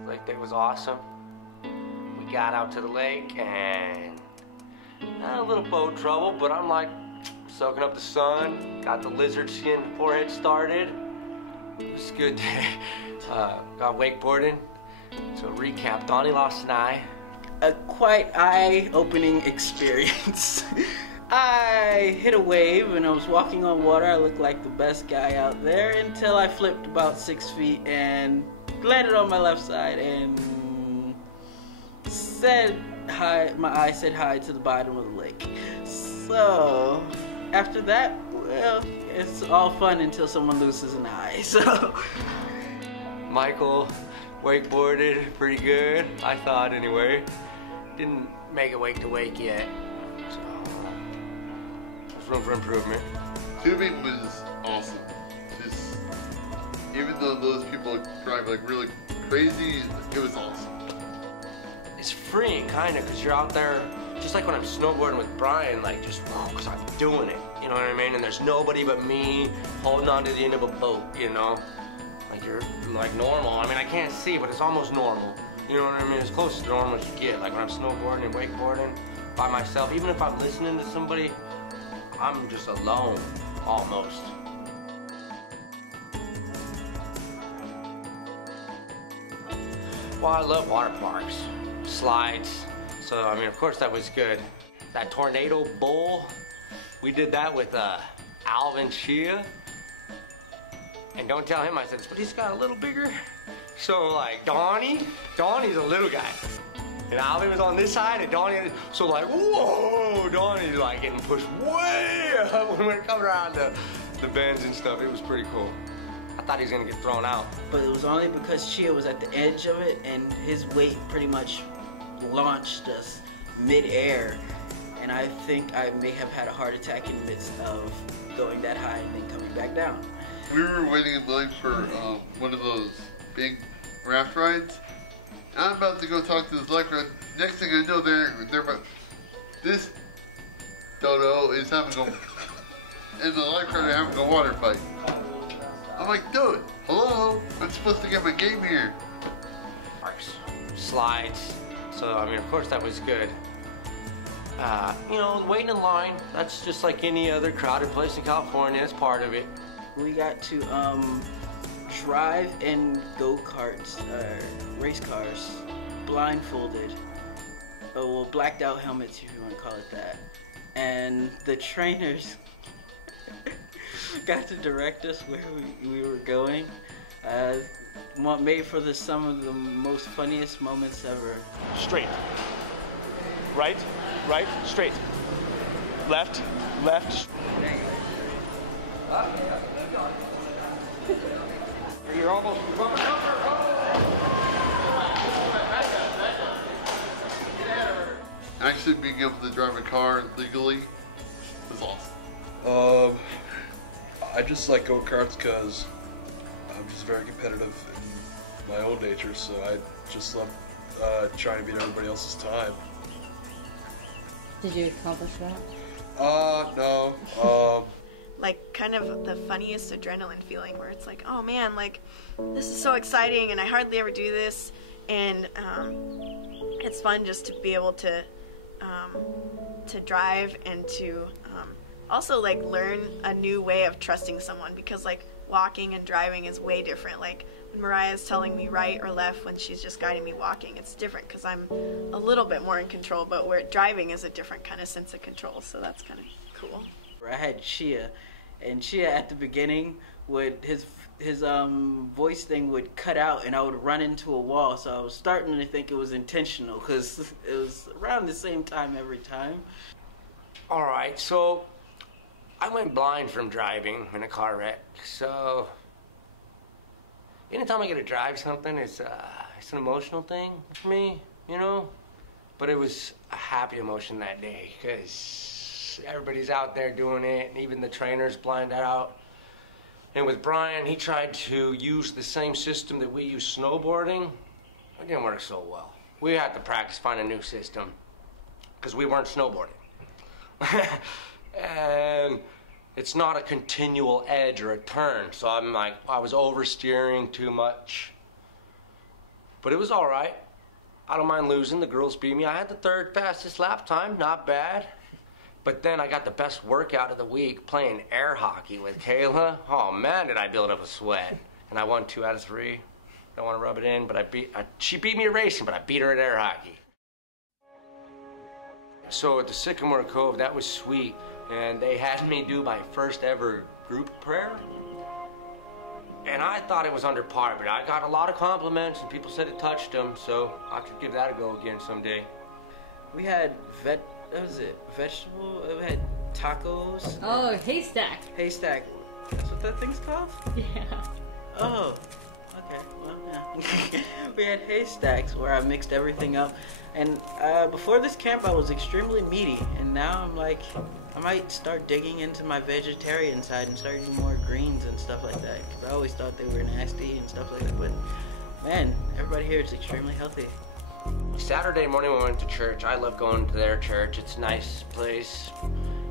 Lake day was awesome. We got out to the lake and a little boat trouble, but I'm like soaking up the sun. Got the lizard skin forehead started. It was a good day. Got wakeboarding. So recap, Donnie lost an eye. A quite eye-opening experience. I hit a wave and I was walking on water. I looked like the best guy out there until I flipped about 6 feet and landed on my left side and said hi. My eye said hi to the bottom of the lake. So after that, well, it's all fun until someone loses an eye. So Michael wakeboarded pretty good, I thought anyway. Didn't make it wake to wake yet, so there's room for improvement. Tubing was awesome. Just, even though those people drive like really crazy, it was awesome. It's freeing, kind of, because you're out there, just like when I'm snowboarding with Brian, like just, because I'm doing it, you know what I mean? And there's nobody but me holding on to the end of a boat, you know? Like you're like normal. I mean, I can't see, but it's almost normal. You know what I mean? As close to normal as you get. Like when I'm snowboarding and wakeboarding by myself, even if I'm listening to somebody, I'm just alone, almost. Well, I love water parks, slides. So, I mean, of course that was good. That tornado bowl, we did that with Alvin Shea. And don't tell him I said this, but he's got a little bigger. So like Donnie's a little guy. And Alvin was on this side and Donnie, so like, whoa, Donnie's like getting pushed way up when we were coming around the bends and stuff. It was pretty cool. I thought he was gonna get thrown out. But it was only because Chia was at the edge of it and his weight pretty much launched us mid-air. And I think I may have had a heart attack in the midst of going that high and then coming back down. We were waiting in line for one of those big raft rides. I'm about to go talk to this lifeguard. Next thing I know, they're this dodo is having a, and the lifeguard are having a water fight. I'm like, dude, hello? I'm supposed to get my game here. Parks, slides. So, I mean, of course that was good. You know, waiting in line, that's just like any other crowded place in California. It's part of it. We got to drive in go-karts, race cars, blindfolded. Oh, well, blacked out helmets, if you want to call it that. And the trainers got to direct us where we were going. Made for some of the most funniest moments ever. Straight. Right, right, straight. Left, left. You're almost Actually being able to drive a car legally was awesome. I just like go-karts because I'm just very competitive in my own nature, so I just love trying to beat everybody else's time. Did you accomplish that? No. Like kind of the funniest adrenaline feeling where it's like, oh man, like this is so exciting and I hardly ever do this, and it's fun just to be able to drive and to also like learn a new way of trusting someone, because like walking and driving is way different. Like when Mariah's telling me right or left when she's just guiding me walking, it's different because I'm a little bit more in control, but where driving is a different kind of sense of control, so that's kind of cool. I had Chia, and Chia at the beginning would his voice thing would cut out and I would run into a wall, so I was starting to think it was intentional because it was around the same time every time. All right, so I went blind from driving in a car wreck, so anytime I get to drive something, it's an emotional thing for me, you know? But it was a happy emotion that day because everybody's out there doing it, and even the trainers blinded out. And with Brian, he tried to use the same system that we use snowboarding. It didn't work so well. We had to practice, find a new system because we weren't snowboarding. And it's not a continual edge or a turn, so I'm like, I was oversteering too much. But it was all right. I don't mind losing. The girls beat me. I had the third fastest lap time, not bad. But then I got the best workout of the week playing air hockey with Kayla. Oh man, did I build up a sweat. And I won 2 out of 3. Don't want to rub it in, but she beat me at racing, but I beat her at air hockey. So at the Sycamore Cove, that was sweet. And they had me do my first ever group prayer. And I thought it was under par, but I got a lot of compliments and people said it touched them, so I could give that a go again someday. We had vegetable, we had tacos. Oh, haystack. Haystack. That's what that thing's called? Yeah. Oh, okay. Well, yeah. We had haystacks where I mixed everything up. And before this camp, I was extremely meaty. And now I'm like, I might start digging into my vegetarian side and start eating more greens and stuff like that. Because I always thought they were nasty and stuff like that. But man, everybody here is extremely healthy. Saturday morning we went to church. I love going to their church. It's a nice place.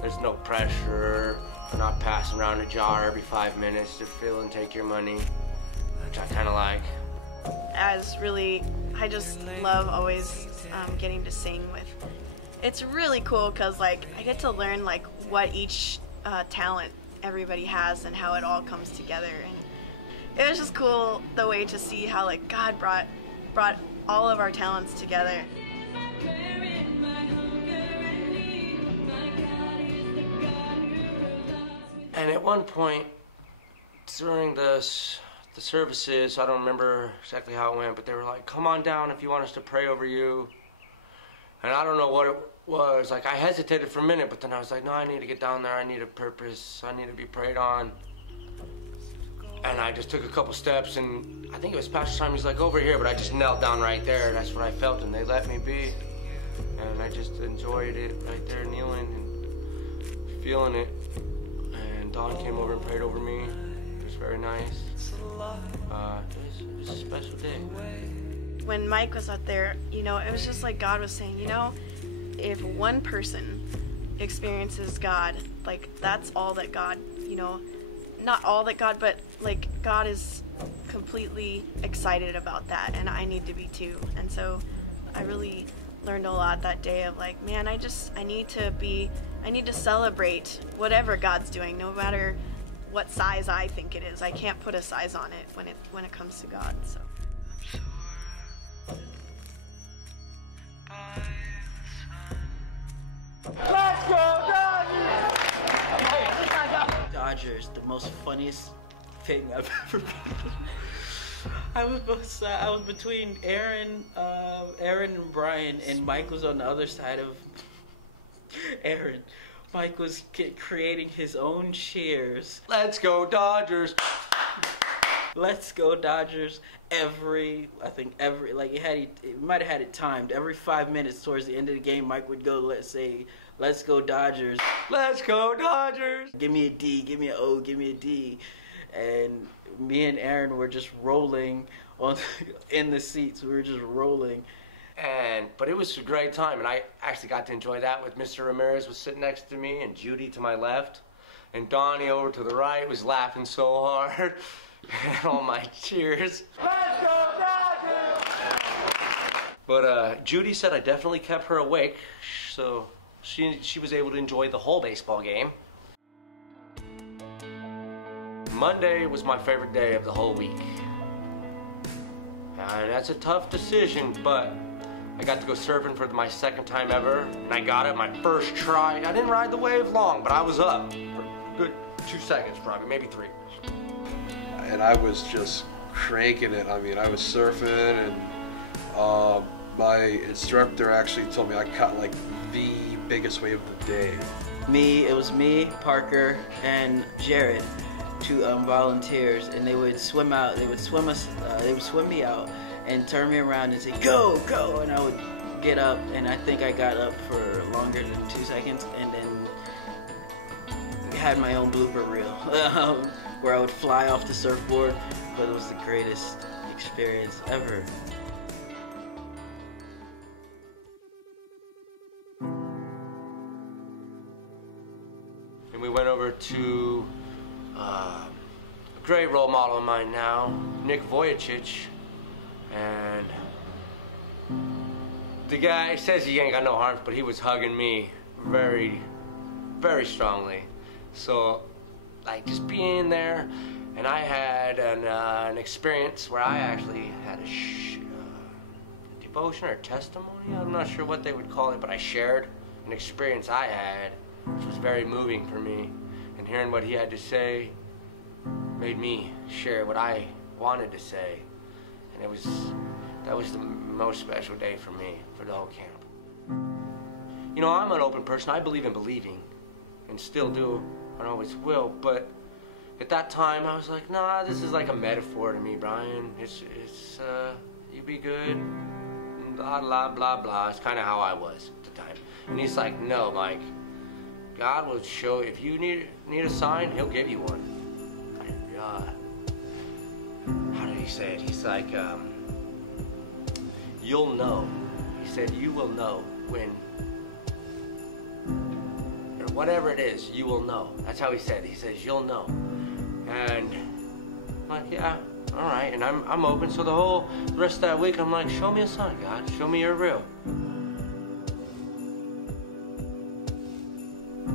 There's no pressure. They're not passing around a jar every 5 minutes to fill and take your money, which I kind of like. I just love always getting to sing with. It's really cool because like I get to learn like what each talent everybody has and how it all comes together, and it was just cool the way to see how like God brought all of our talents together. And at one point during the services, I don't remember exactly how it went, but they were like, come on down if you want us to pray over you. And I don't know what it was. Like, I hesitated for a minute, but then I was like, no, I need to get down there. I need a purpose. I need to be prayed on. And I just took a couple steps, and I think it was Pastor Simon. He's like, over here, but I just knelt down right there. That's what I felt, and they let me be. And I just enjoyed it right there, kneeling and feeling it. And Dawn came over and prayed over me. It was very nice. It was a special day. When Mike was out there, you know, it was just like God was saying, you know, if one person experiences God, like that's all that God, you know, not all that God, but like God is completely excited about that, and I need to be too. And so I really learned a lot that day of like, man, I need to celebrate whatever God's doing, no matter what size I think it is. I can't put a size on it when it comes to God. So. Let's go, Dodgers! Dodgers, the most funniest thing I've ever been. I was between Aaron and Brian, and Mike was on the other side of Aaron. Mike was creating his own cheers. Let's go Dodgers! Let's go Dodgers! Every like it might have had it timed. Every 5 minutes towards the end of the game, Mike would go, let's say, let's go Dodgers. Let's go Dodgers! Give me a D, give me an O, give me a D. And me and Aaron were just rolling in the seats. We were just rolling. But it was a great time, and I actually got to enjoy that with Mr. Ramirez was sitting next to me, and Judy to my left, and Donnie over to the right was laughing so hard at all my cheers. Let's go, Dodgers! But Judy said I definitely kept her awake, so she was able to enjoy the whole baseball game. Monday was my favorite day of the whole week. And that's a tough decision, but I got to go surfing for my second time ever, and I got it my first try. I didn't ride the wave long, but I was up for a good 2 seconds, probably, maybe 3. And I was just cranking it. I mean, I was surfing, and my instructor actually told me I caught like the biggest wave of the day. It was me, Parker, and Jared, 2 volunteers, and they would swim out. They would swim me out and turn me around and say, go, go, and I would get up, and I think I got up for longer than 2 seconds, and then had my own blooper reel where I would fly off the surfboard, but it was the greatest experience ever. And we went over to a great role model of mine now, Nick Vujicic, and the guy says he ain't got no arms, but he was hugging me very, very strongly. So, like, just being there, and I had an experience where I actually had a devotion or testimony. I'm not sure what they would call it, but I shared an experience I had, which was very moving for me. And hearing what he had to say made me share what I wanted to say. And that was the most special day for me, for the whole camp. You know, I'm an open person. I believe in believing, and still do, and always will. But at that time, I was like, nah, this is like a metaphor to me, Brian. It's you be good, blah, blah, blah, blah. It's kind of how I was at the time. And he's like, no, Mike, God will show, if you need a sign, he'll give you one. How did he say it? He's like, you'll know. He said, you will know when, or whatever it is, you will know. That's how he said it. He says, you'll know. And I'm like, yeah, all right. And I'm open. So the rest of that week, I'm like, show me a sign, God. Show me you're real.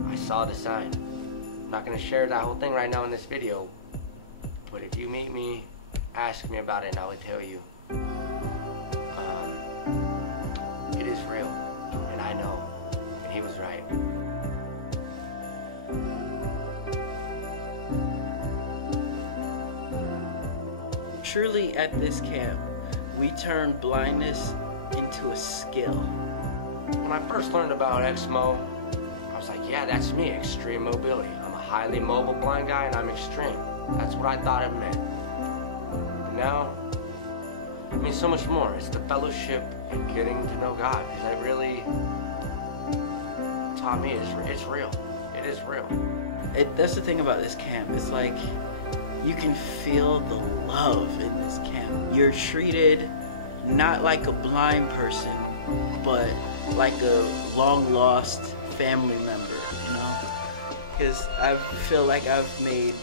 I saw the sign. I'm not going to share that whole thing right now in this video. But if you meet me, ask me about it and I will tell you. It is real. And I know. And he was right. Truly, at this camp, we turn blindness into a skill. When I first learned about XMO, I was like, yeah, that's me, extreme mobility. I'm a highly mobile blind guy and I'm extreme. That's what I thought it meant. And now, it means so much more. It's the fellowship and getting to know God. Because that really taught me it's real. It is real. That's the thing about this camp. It's like you can feel the love in this camp. You're treated not like a blind person, but like a long lost family member, you know? Because I feel like I've made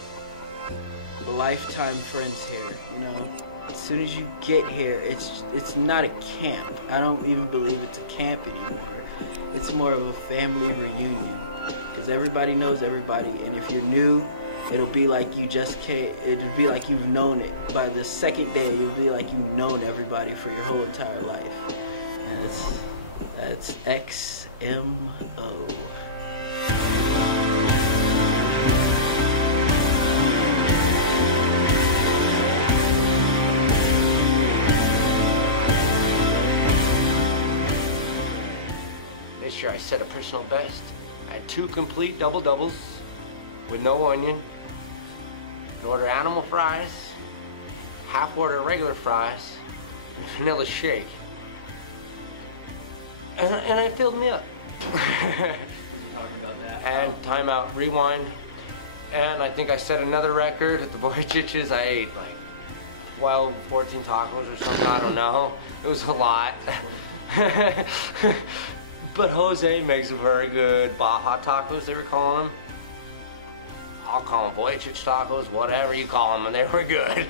lifetime friends here, you know? As soon as you get here, it's not a camp. I don't even believe it's a camp anymore. It's more of a family reunion. Because everybody knows everybody, and if you're new, it'll be like you just came. It'll be like you've known it. By the second day, you'll be like you've known everybody for your whole entire life. And that's XMO. This year I set a personal best. I had 2 complete double-doubles with no onion. I'd order animal fries, half order regular fries, and vanilla shake. And it filled me up. And timeout, rewind. And I think I set another record at the Voyages. I ate like 12, 14 tacos or something, I don't know. It was a lot. But Jose makes a very good Baja tacos, they were calling them. I'll call them Voyage tacos, whatever you call them, and they were good.